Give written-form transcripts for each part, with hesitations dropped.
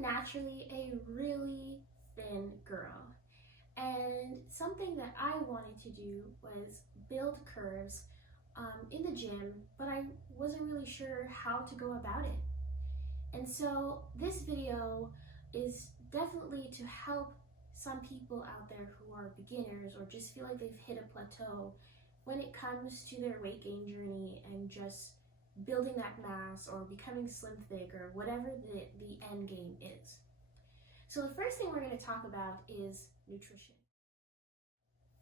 I'm naturally a really thin girl, and something that I wanted to do was build curves in the gym, but I wasn't really sure how to go about it. And so this video is definitely to help some people out there who are beginners or just feel like they've hit a plateau when it comes to their weight gain journey and just building that mass or becoming slim thick or whatever the end game is. So the first thing we're going to talk about is nutrition.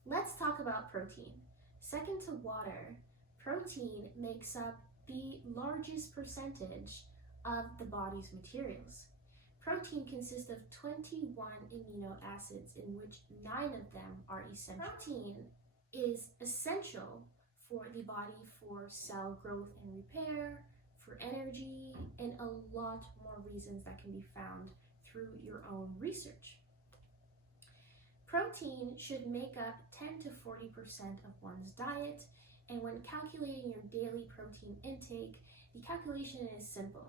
Let's talk about protein. Second to water, protein makes up the largest percentage of the body's materials. Protein consists of 21 amino acids, in which 9 of them are essential. Protein is essential for the body for cell growth and repair, for energy, and a lot more reasons that can be found through your own research. Protein should make up 10 to 40% of one's diet, and when calculating your daily protein intake, the calculation is simple.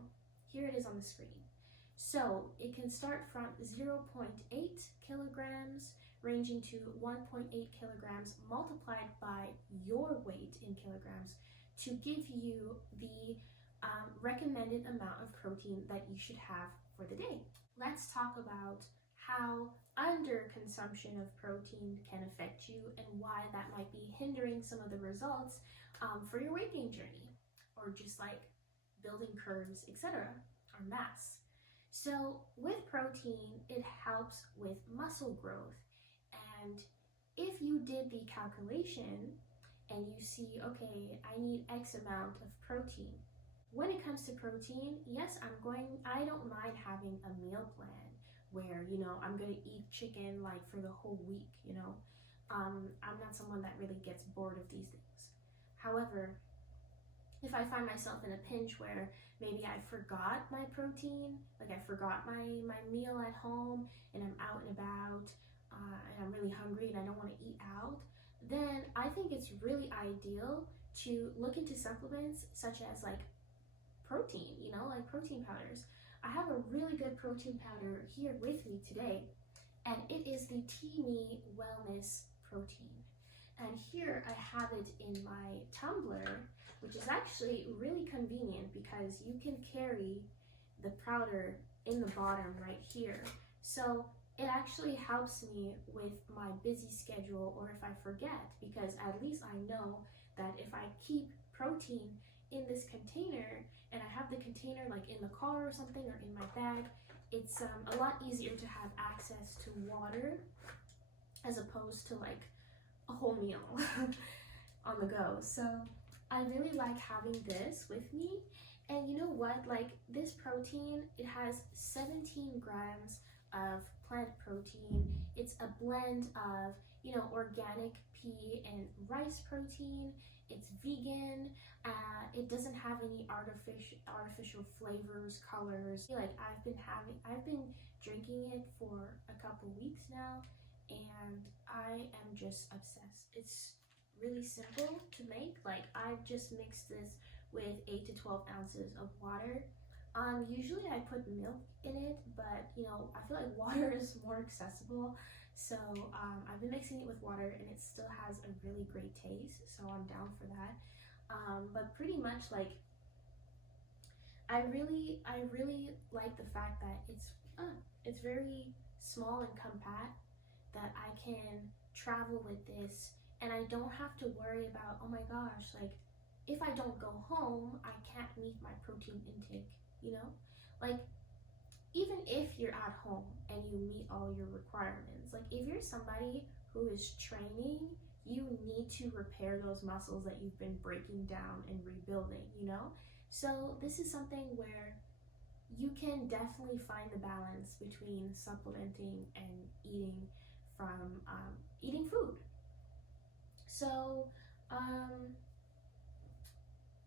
Here it is on the screen. So it can start from 0.8 kilograms, ranging to 1.8 kilograms multiplied by your weight in kilograms to give you the recommended amount of protein that you should have for the day. Let's talk about how underconsumption of protein can affect you and why that might be hindering some of the results for your weight gain journey, or just like building curves, etc., or mass. So with protein, it helps with muscle growth. And if you did the calculation and you see, okay, I need X amount of protein. When it comes to protein, yes, I don't mind having a meal plan where, I'm going to eat chicken like for the whole week, I'm not someone that really gets bored of these things. However, if I find myself in a pinch where maybe I forgot my protein, like I forgot my meal at home and I'm out and about and I'm really hungry and I don't want to eat out, then I think it's really ideal to look into supplements such as like protein, like protein powders. I have a really good protein powder here with me today, and it is the TEAMI Wellness Protein. And here I have it in my tumbler, which is actually really convenient because you can carry the powder in the bottom right here. So it actually helps me with my busy schedule or if I forget, because at least I know that if I keep protein in this container and I have the container like in the car or something or in my bag, it's a lot easier to have access to water as opposed to like a whole meal on the go. So I really like having this with me. And you know what, like this protein, it has 17 grams of plant protein. It's a blend of, organic pea and rice protein. It's vegan. It doesn't have any artificial flavors, colors. Like I've been drinking it for a couple weeks now, and I am just obsessed. It's really simple to make. Like I've just mixed this with 8 to 12 ounces of water. Usually I put milk in it, but I feel like water is more accessible. So I've been mixing it with water and it still has a really great taste. So I'm down for that. But pretty much like, I really like the fact that it's very small and compact, that I can travel with this and I don't have to worry about, oh my gosh, like if I don't go home, I can't meet my protein intake, like even if you're at home and you meet all your requirements, like if you're somebody who is training, you need to repair those muscles that you've been breaking down and rebuilding, So this is something where you can definitely find the balance between supplementing and eating from eating food. So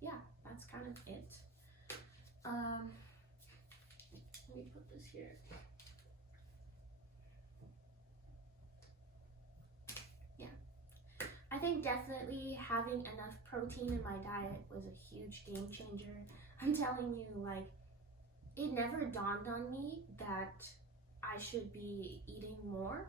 yeah, that's kind of it. Let me put this here. Yeah, I think definitely having enough protein in my diet was a huge game changer. I'm telling you, like it never dawned on me that I should be eating more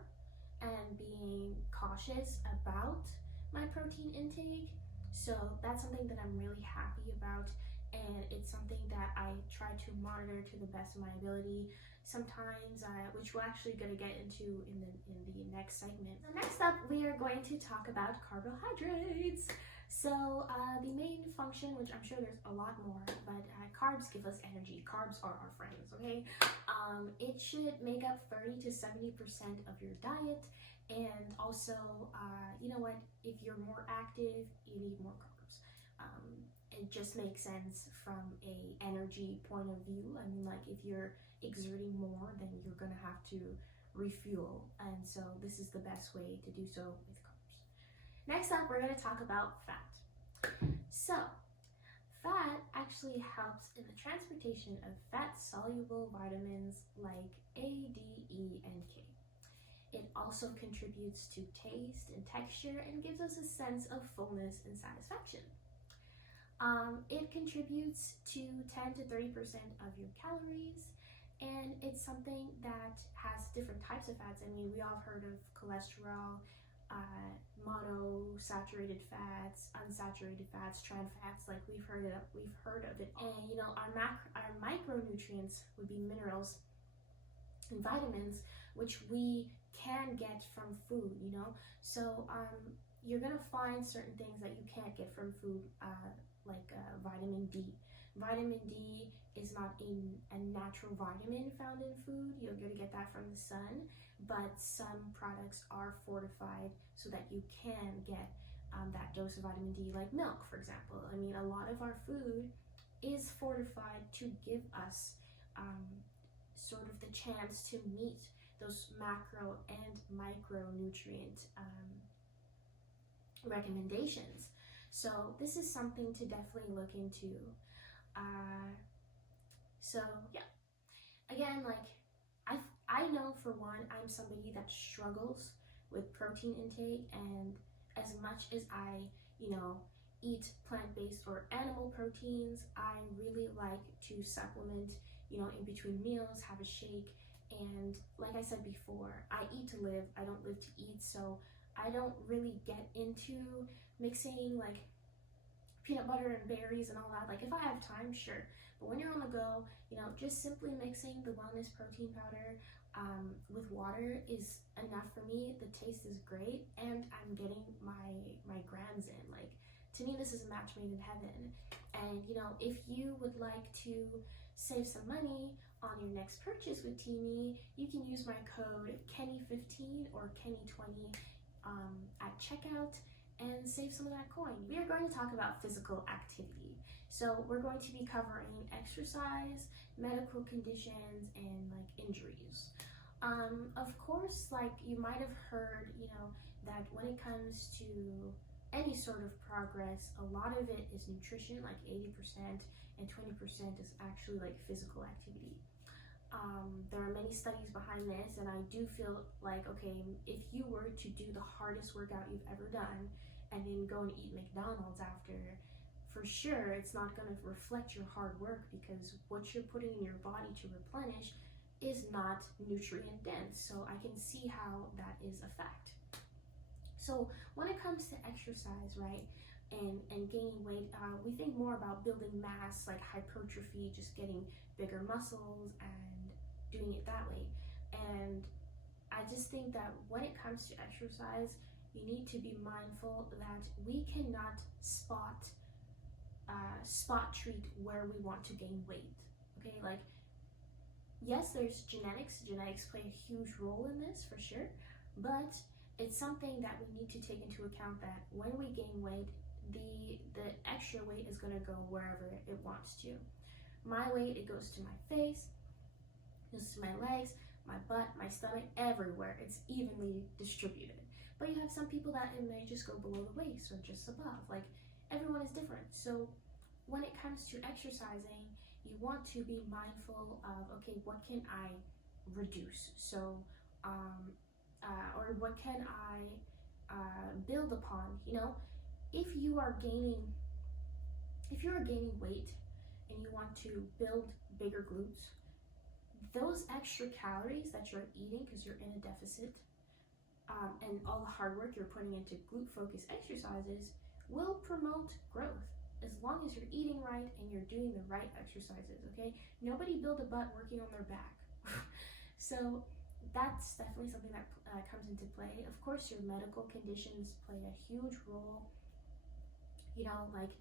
and being cautious about my protein intake. So that's something that I'm really happy about, and it's something that I try to monitor to the best of my ability. Sometimes, which we're actually going to get into in the next segment. So next up, we are going to talk about carbohydrates. So the main function, which I'm sure there's a lot more, but carbs give us energy. Carbs are our friends, okay? It should make up 30 to 70% of your diet. And also, you know what, if you're more active, you need more carbs. It just makes sense from a energy point of view. I mean, like, if you're exerting more, then you're gonna have to refuel. And so this is the best way to do so with carbs. Next up, we're gonna talk about fat. So, fat actually helps in the transportation of fat-soluble vitamins like A, D, E, and K. It also contributes to taste and texture and gives us a sense of fullness and satisfaction. It contributes to 10 to 30% of your calories, and it's something that has different types of fats. I mean, we all heard of cholesterol, monounsaturated fats, unsaturated fats, trans fats. Like, we've heard of it. And you know, our micronutrients would be minerals and vitamins, which we can get from food, you know. So you're gonna find certain things that you can't get from food, like vitamin D. Vitamin D is not a natural vitamin found in food. You're gonna get that from the sun, but some products are fortified so that you can get that dose of vitamin D, like milk, for example. I mean, a lot of our food is fortified to give us sort of the chance to meet those macro and micronutrient recommendations. So this is something to definitely look into. So yeah, again, like, I know for one, I'm somebody that struggles with protein intake, and as much as I, you know, eat plant-based or animal proteins, I really like to supplement, you know, in between meals, have a shake. And like I said before, I eat to live, I don't live to eat, so I don't really get into mixing like peanut butter and berries and all that. Like, if I have time, sure, but when you're on the go, you know, just simply mixing the wellness protein powder with water is enough for me. The taste is great, and I'm getting my grams in. Like, to me, this is a match made in heaven. And you know, if you would like to save some money on your next purchase with TEAMI, you can use my code Kenny15 or Kenny20 at checkout and save some of that coin. We are going to talk about physical activity. So we're going to be covering exercise, medical conditions, and like injuries. Of course, like, you might have heard, you know, that when it comes to any sort of progress, a lot of it is nutrition, like 80%, and 20% is actually like physical activity. There are many studies behind this, and I do feel like, okay, if you were to do the hardest workout you've ever done and then go and eat McDonald's after, for sure it's not going to reflect your hard work, because what you're putting in your body to replenish is not nutrient dense. So I can see how that is a fact. So when it comes to exercise, right, and gaining weight, we think more about building mass, like hypertrophy, just getting bigger muscles and doing it that way. And I just think that when it comes to exercise, you need to be mindful that we cannot spot treat where we want to gain weight. Okay, like, yes, there's genetics. Genetics play a huge role in this, for sure, but it's something that we need to take into account, that when we gain weight, the extra weight is going to go wherever it wants to. My weight, it goes to my face, it goes to my legs, my butt, my stomach, everywhere. It's evenly distributed. But you have some people that it may just go below the waist or just above. Like, everyone is different. So when it comes to exercising, you want to be mindful of, okay, what can I reduce? So or what can I build upon? You know, if you are gaining weight and you want to build bigger glutes, those extra calories that you're eating because you're in a deficit, and all the hard work you're putting into glute-focused exercises will promote growth as long as you're eating right and you're doing the right exercises, okay? Nobody build a butt working on their back. So that's definitely something that comes into play. Of course, your medical conditions play a huge role. You know, like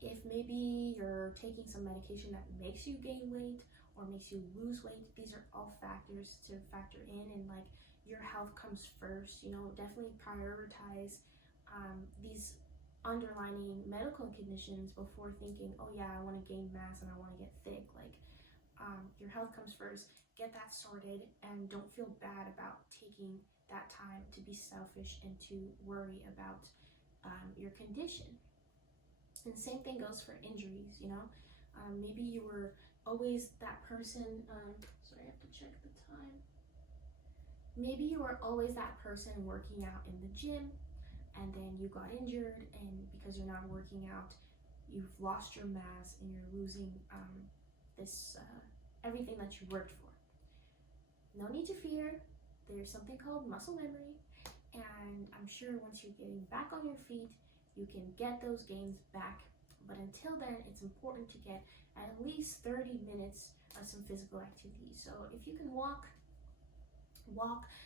if maybe you're taking some medication that makes you gain weight or makes you lose weight, these are all factors to factor in, and like your health comes first. You know, definitely prioritize these underlying medical conditions before thinking, oh yeah, I want to gain mass and I want to get thick. Like your health comes first. Get that sorted, and don't feel bad about taking that time to be selfish and to worry about your condition. And the same thing goes for injuries, you know. Maybe you were always that person, sorry, I have to check the time. Maybe you were always that person working out in the gym, and then you got injured, and because you're not working out, you've lost your mass and you're losing everything that you worked for. No need to fear. There's something called muscle memory, and I'm sure once you're getting back on your feet, you can get those gains back. But until then, it's important to get at least 30 minutes of some physical activity. So if you can walk.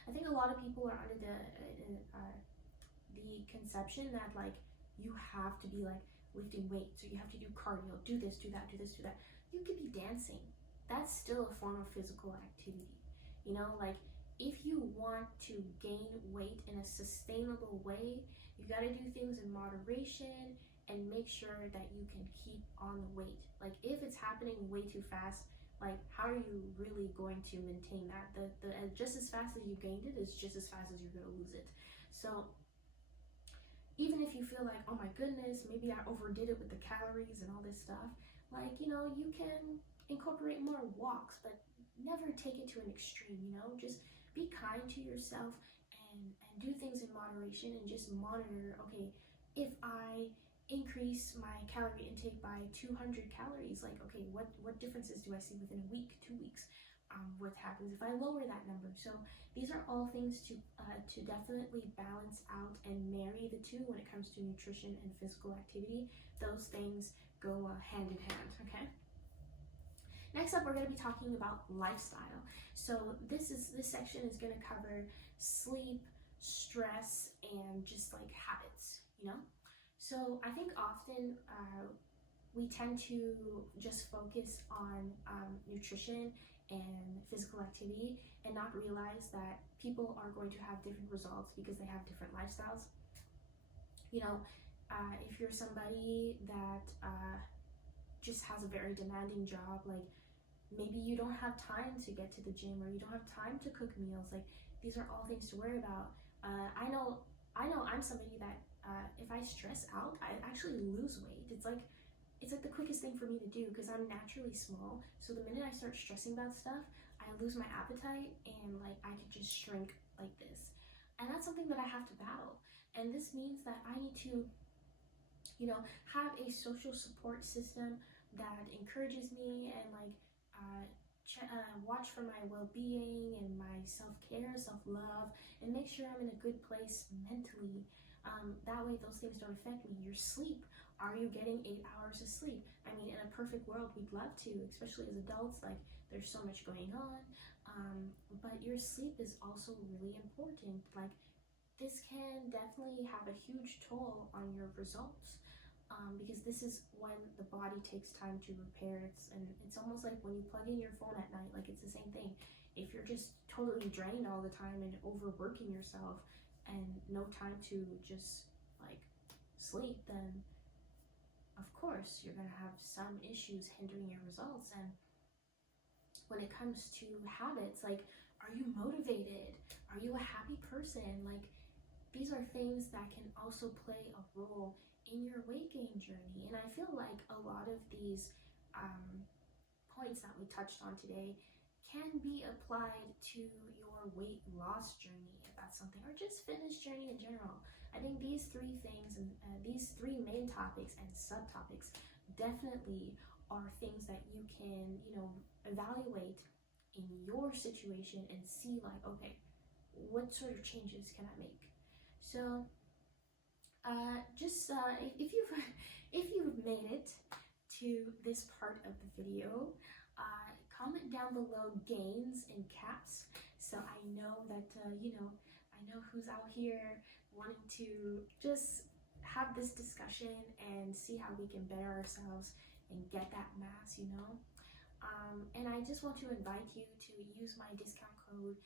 I think a lot of people are under the conception that like you have to be like lifting weights, or you have to do cardio, do this, do that, do this, do that. You could be dancing. That's still a form of physical activity. You know, like if you want to gain weight in a sustainable way, you got to do things in moderation and make sure that you can keep on the weight. Like if it's happening way too fast, like how are you really going to maintain that? The just as fast as you gained it is just as fast as you're going to lose it. So even if you feel like, oh my goodness, maybe I overdid it with the calories and all this stuff, like, you know, you can incorporate more walks, but never take it to an extreme, you know. Just be kind to yourself and do things in moderation, and just monitor, okay, if I increase my calorie intake by 200 calories, like, okay, what differences do I see within a week, 2 weeks? What happens if I lower that number? So these are all things to definitely balance out and marry the two when it comes to nutrition and physical activity. Those things go hand in hand, okay? Next up, we're going to be talking about lifestyle. So this section is going to cover sleep, stress, and just like habits, you know? So I think often we tend to just focus on nutrition and physical activity and not realize that people are going to have different results because they have different lifestyles. You know, if you're somebody that just has a very demanding job, like maybe you don't have time to get to the gym, or you don't have time to cook meals, like these are all things to worry about. I know I'm somebody that if I stress out, I actually lose weight. It's like the quickest thing for me to do because I'm naturally small. So the minute I start stressing about stuff, I lose my appetite, and like I could just shrink like this. And that's something that I have to battle. And this means that I need to, you know, have a social support system that encourages me and like watch for my well-being and my self-care, self-love, and make sure I'm in a good place mentally. That way those things don't affect me. Your sleep. Are you getting 8 hours of sleep? I mean, in a perfect world, we'd love to, especially as adults, like there's so much going on. But your sleep is also really important. Like this can definitely have a huge toll on your results. Because this is when the body takes time to repair. It's almost like when you plug in your phone at night, like it's the same thing. If you're just totally drained all the time and overworking yourself and no time to just like sleep, then of course you're gonna have some issues hindering your results. And when it comes to habits, like, are you motivated? Are you a happy person? Like, these are things that can also play a role in your weight gain journey. And I feel like a lot of these points that we touched on today can be applied to your weight loss journey, if that's something, or just fitness journey in general. I think these three things and these three main topics and subtopics definitely are things that you can, evaluate in your situation and see like, okay, what sort of changes can I make? So if you've made it to this part of the video, comment down below gains in caps, so I know that I know who's out here wanting to just have this discussion and see how we can better ourselves and get that mass, and I just want to invite you to use my discount code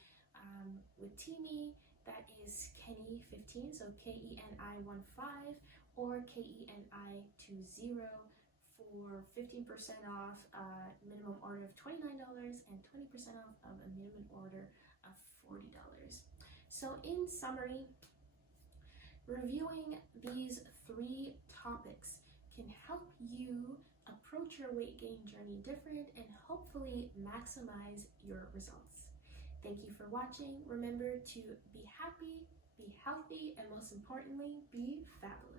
with TEAMI. That is Kenny15, so KENI15 or KENI20 for 15% off minimum order of $29 and 20% off of a minimum order of $40. So in summary, reviewing these 3 topics can help you approach your weight gain journey different and hopefully maximize your results. Thank you for watching. Remember to be happy, be healthy, and most importantly, be fabulous.